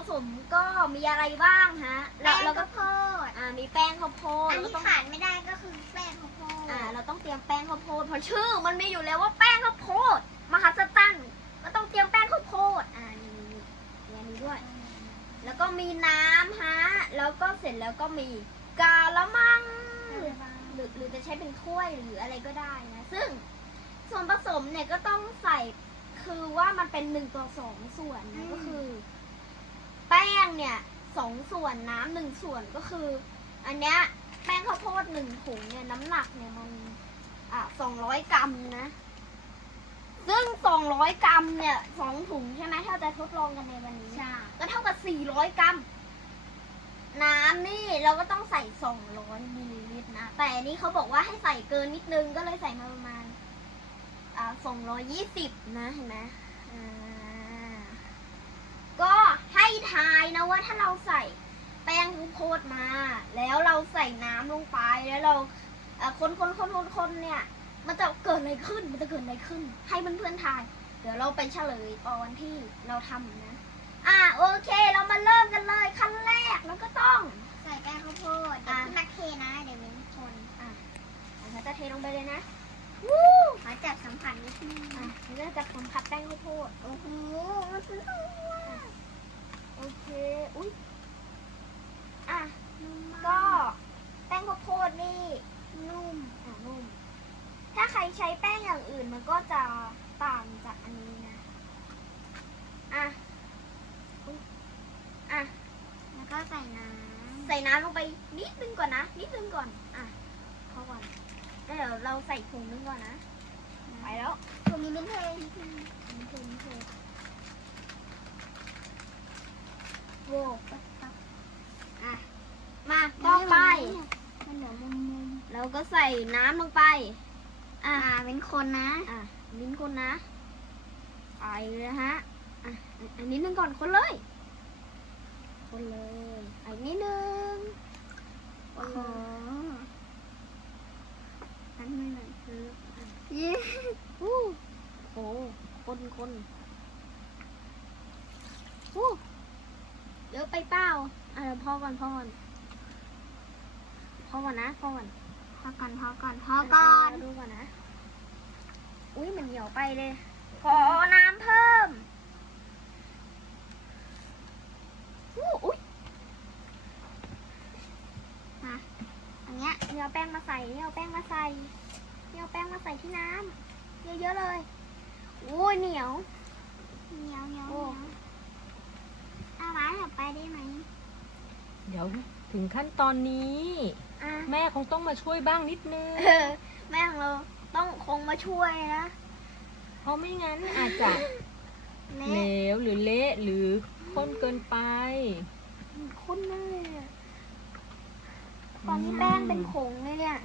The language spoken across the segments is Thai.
สมก็มีอะไรบ้างฮะแป้งเราก็ข้าวโพดมีแป้งข้าวโพดอันเราที่ต้องขาดไม่ได้ก็คือแป้งข้าวโพดเราต้องเตรียมแป้งข้าวโพดเพราะชื่อมันมีอยู่แล้วว่าแป้งข้าวโพดมหัศจรรย์ก็ต้องเตรียมแป้งข้าวโพดนี่อันนี้ด้วย แล้วก็มีน้ำฮะแล้วก็เสร็จแล้วก็มีกาละมังหรือจะใช้เป็นถ้วยหรืออะไรก็ได้นะซึ่งส่วนผสมเนี่ยก็ต้องใส่คือว่ามันเป็น1:2ส่วนนะก็คือ แป้งเนี่ย2ส่วนน้ำ1ส่วนก็คือ อันเนี้ยแป้งข้าวโพด1ถุงเนี่ยน้ำหนักเนี่ยมัน200 กรัมนะซึ่ง200 กรัมเนี่ย2ถุงใช่ไหมถ้าจะทดลองกันในวันนี้ใช่ก็เท่ากับ400 กรัมน้ำนี่เราก็ต้องใส่200มิลลิลิตรนะแต่อันนี้เขาบอกว่าให้ใส่เกินนิดนึงก็เลยใส่มาประมาณ220นะเห็นไหมก็ให้ทายนะว่าถ้าเราใส่แป้งข้าวโพดมาแล้วเราใส่น้ำลงไปแล้วเราคนเนี่ยมันจะเกิดอะไรขึ้นให้เพื่อนๆทายเดี๋ยวเราไปเฉลยตอนที่เราทำนะโอเคเรามาเริ่มกันเลยขั้นแรกแล้วก็ต้องใส่แป้งข้าวโพดเดี๋ยวขึ้นมาเทนะเดี๋ยวเว้นคนเราจะเทลงไปเลยนะขอจับสัมผัสนิดนึงเราจะสัมผัสแป้งข้าวโพดโอ้โหมันเป็นตัวโอเคอุ้ยก็ก็แป้งข้าวโพดนี่นุ่มนุ่มถ้าใครใช้แป้งอย่างอื่นมันก็จะต่างจากอันนี้นะแล้วก็ใส่น้ใส่น้ำลงไปนิดนึงก่อนพอก่อนแล้วเดี๋ยวเราใส่ถุงนึงก่อนนะไปแล้วำตัวนี้เป็นเทนิดนึงโว้ปั๊บมาต่อไปมันเหลือมุมเราก็ใส่น้ำลงไปเป็นคนนะลิ้นคนนะไปเลยฮะอันนี้นึงก่อนคนเลยอีกนิดนึงโอ้โหอันนี้หน่อยคือโอ้คนเยอะไปเปล่าเดี๋ยวพอก่อนนะพอก่อนดูก่อนนะอุ้ยมันเหนียวไปเลยขอน้ำเพิ่มอุ้ยอันเนี้ยเอาแป้งมาใส่ที่น้ำเยอะๆเลยอุ้ยเหนียวเหนียวโอ้เอาไม้ถัดไปได้ไหมเดี๋ยวถึงขั้นตอนนี้ แม่คงต้องมาช่วยบ้างนิดนึงแม่ของเราต้องคงมาช่วยนะเพราะไม่งั้นอาจจะเละเหลวหรือเละหรือข้นเกินไปข้นมากเลยอะตอนนี้แป้งเป็นผงเลยเนี่ย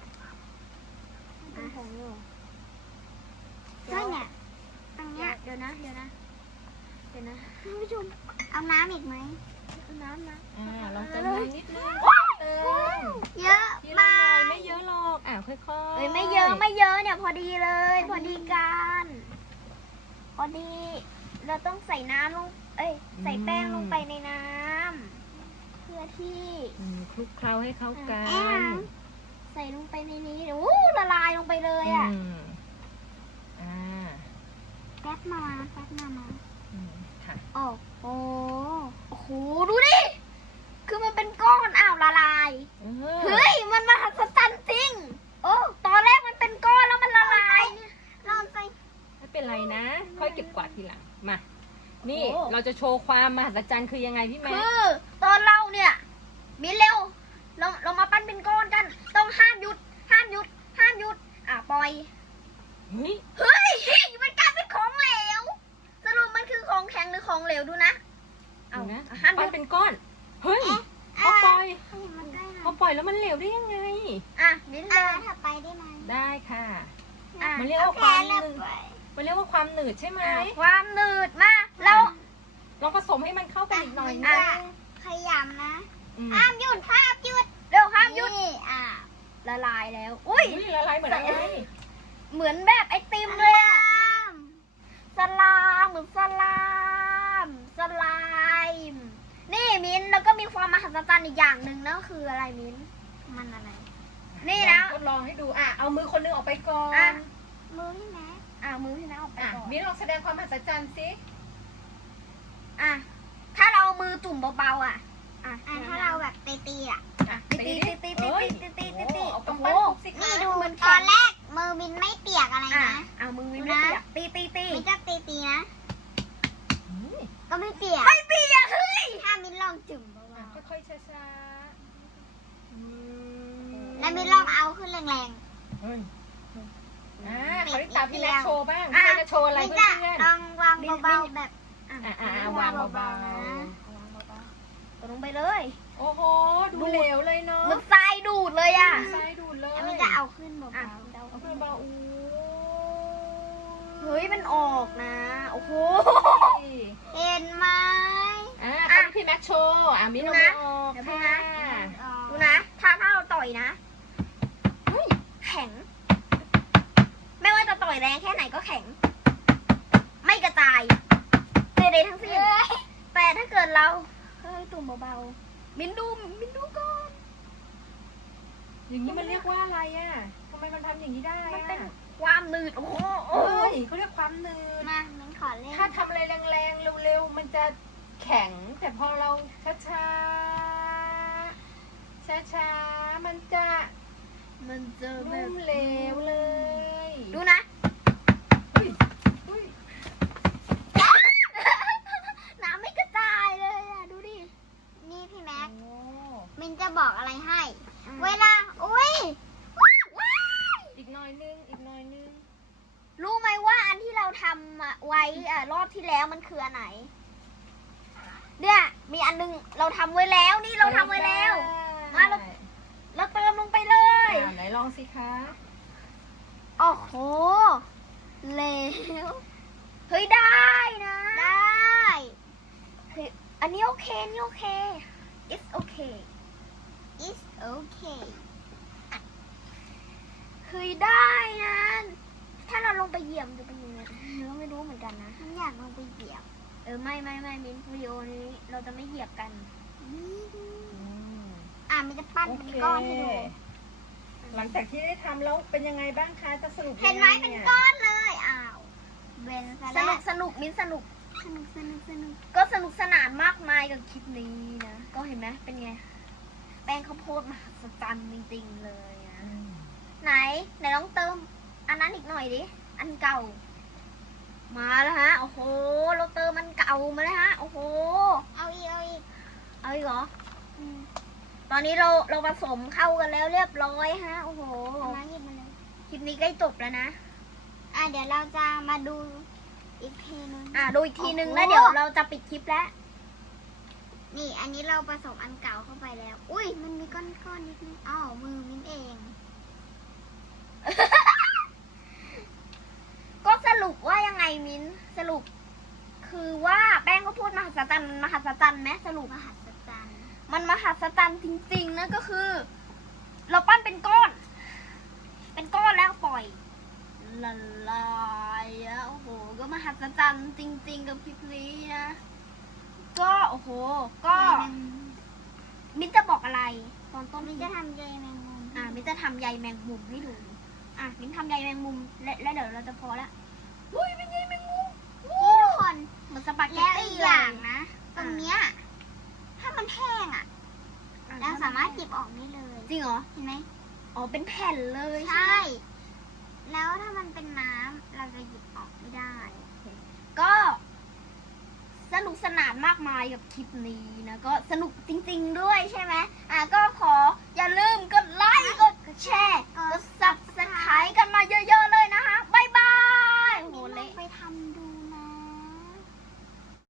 เป็นผงอยู่ใช่เนี่ยอันเนี้ยเดี๋ยวนะท่านผู้ชมเอาน้ำอีกไหมน้ำนะลองเติมน้ำนิดนึงเติมเยอะทีละมาหน่อยกไม่เยอะหรอกค่อยๆเอ้ยไม่เยอะเนี่ยพอดีเลย พอดีกันพอดี เราต้องใส่น้ำลงใส่แป้งลงไปในน้ำเพื่อที่คลุกเคล้าให้เข้ากันใส่ลงไปในนี้ละลายลงไปเลยอ่ะแป๊บมาค่ะโอ้โหดูดิคือมันเป็นก้อนละลายเฮ้ยมันมหัศจรรย์จริงตอนแรกมันเป็นก้อนแล้วมันละลายเนี่ยลองไปไม่เป็นไรนะ ค่อยเก็บกวาดทีหลังมา นี่โอ้เราจะโชว์ความมหัศจรรย์คือยังไงพี่แม่คือตอนเราเนี่ยมินเร็วเรามาปั้นเป็นก้อนกันต้องห้ามหยุดปล่อยเฮ้ยเฮ้ยมันกลายเป็นของเหลวสรุปมันคือของแข็งหรือของเหลวดูนะเอานะห้ามหปั้ยุนดเป็นก้อน เฮ้ยพอปล่อยให้มันได้ไหมพอปล่อยแล้วมันเหลวได้ยังไงมินเร็วถัดไปได้ไหมได้ค่ะอ่ะมันเรียกว่าความหแล้นืดมันเรียกว่าความหนืดใช่ไหมความหนืดมากเราลองผสมให้มันเข้ากันอีกหน่อยอ่ะนะขยำนะอืมห้ามหยุดเร็วห้ามหยุดนี่ละลายแล้วอุ้ยละลายเหมือนอะไรเหมือนแบบไอติมเลยอะห้ามสลามเหมือนสลามสไลม์มหัศจรรย์อีกอย่างหนึ่งนั่นคืออะไรมิ้นมันอะไรนี่นะทดลองให้ดูเอามือคนนึงออกไปก่อนอ่ะมือพี่แม่มือพี่นะออกไปก่อนมิ้นลองแสดงความมหัศจรรย์สิถ้าเราเอามือจุ่มเบาๆถ้าเราแบบตีอ่ะเอากำปั้นทุบสิคะนี่ดูมันตแข็อง นแรกมือมินไม่เปียกอะไรนะมือมิ้นไม่เปียกตีมินจะตีนะ ก็ไม่เปียกไม่เปียกเฮ้ยถ้ามินลองจุ่มเบาค่อยๆช้าๆๆแล้วมินลองเอาขึ้นแรงเฮ้ยเขาได้ตามพี่แม็กโชว์บ้างพี่แม็กจะโชว์ๆอะไรมินเพื่จะอนลองวางเบาๆแบบวางเบาตกลงไปเลยๆโอ้โหดูเหลวเลยเนาะมันทรายดูดเลยอ่ะซ้ายดูดเลยแล้วมินจะเอาขึ้นเบาเอาขึ้นเบาอู้เฮ้ยมันออกนะ โอ้โหๆเห็นไหมเขาพี่แม็กโชว์มิ้นเอาไม่ออกเดี๋ยวพี่ค่ะนะ ดูนะ ถ้าเราต่อยนะเฮ้ยแข็ง ไม่ว่าจะต่อยแรงแค่ไหนก็แข็ง ไม่กระจายใดๆทั้งสิ้นแต่ถ้าเกิดเราเฮ้ยตุ่มเบาๆมินดูก่อนอย่างนี้มันเรียกว่าอะไรอ่ะทำไมมันทำอย่างนี้ได้มันอ่ะเป็นความหนืดโอ้โหเฮ้ยเขาเรียกความหนืดมามินขอเล่นถ้าทำอะไรแรงๆเร็วๆมันจะแข็ง แต่พอเราช้าๆช้าๆมันจะมันเจอแบนุ่บมเหลวเลยดูนะเฮ้ยเฮ้ยน้ำไม่กระจายเลยอ่ะ ดูดินี่พี่แม็กโอ้มินจะบอกอะไรให้ เวลา อุ้ยอีกหน่อยนึงอีกหน่อยนึงรู้ไหมว่าอันที่เราทำไว้รอบที่แล้วมันคืออันไหน เนี่ย มีอันนึงเราทำไว้แล้ว นี่เราทำไว้แล้ว มาเราเติมลงไปเลยไหนลองสิคะโอ้โหเลวเฮ้ยได้นะได้เฮ้ยอันนี้โอเคนี่โอเค it's okay it's okay เฮ้ยได้นะ ถ้าเราลงไปเหยียบจะเป็นยังไงเราไม่รู้เหมือนกันนะฉันอยากลงไปเหยียบไม่มิ้นวิดีโอนี้เราจะไม่เหยียบกันมินจะปั้นเป็นก้อนให้ดูหลังจากที่ได้ทำแล้วเป็นยังไงบ้างคะจะสรุปเห็นไหมเป็นก้อนเลย อ้าวเบนซะสแล้วนุกมิ้นสนุกสนุกก็สนุกสนานมากมายกับคลิปนี้นะ ก็เห็นไหมเป็นไง แป้งข้าวโพดมหัศจรรย์จริงๆเลยนะ ไหนลองเติม อันนั้นอีกหน่อยดิ อันเก่า มาแล้วฮะ โอ้โห เราเติมอันเก่ามาแล้วฮะ โอ้โหเอาอีกเอาอีกเหรอ ตอนนี้เราผสมเข้ากันแล้วเรียบร้อยฮะ โอ้โหเอามาหยิบมาเลยคลิปนี้ใกล้จบแล้วนะเดี๋ยวเราจะมาดูอีกทีนึงดูอีกทีนึงโอ้โหแล้วเดี๋ยวเราจะปิดคลิปแล้วนี่ อันนี้เราผสมอันเก่าเข้าไปแล้ว อุ้ย มันมีก้อนนิดนึงอ้าวมือมินเองก็สรุปว่ายังไงมิ้นสรุป คือว่าแป้งข้าวโพดมหัศจรรย์มันมหัศจรรย์ไหมสรุปมหัศจรรย์มันมหัศจรรย์จริงๆนะก็คือ เราปั้นเป็นก้อน เป็นก้อนแล้วปล่อยละลายอะโอ้โห ก็มหัศจรรย์จริงๆกับคลิปนี้นะ ก็โอ้โห ก็มิ้นจะบอกอะไร ตอนต้นมินจะทำใยแมงมุมมิ้นจะทำใยแมงมุมให้ดู มิ้นทำใยแมงมุมและเดี๋ยวเราจะพอละอุ้ยเป็นใยแมงมุมนี่ทุกคนเหมือนสปาเกตแล้วตี้อีกเลอย่างยนะ ตรงเนี้ย ถ้ามันแห้งเราสามารถเก็บออกได้เลยจริงเหรอเห็นไหมอ๋อ เป็นแผ่นเลยใช่ไหมแล้วถ้ามันเป็นน้ำเราจะหยิบออกไม่ได้ก็สนุกสนานมากมายกับคลิปนี้นะ ก็สนุกจริงๆด้วยใช่ไหมก็ขออย่าลืมกดไลค์ กดแชร์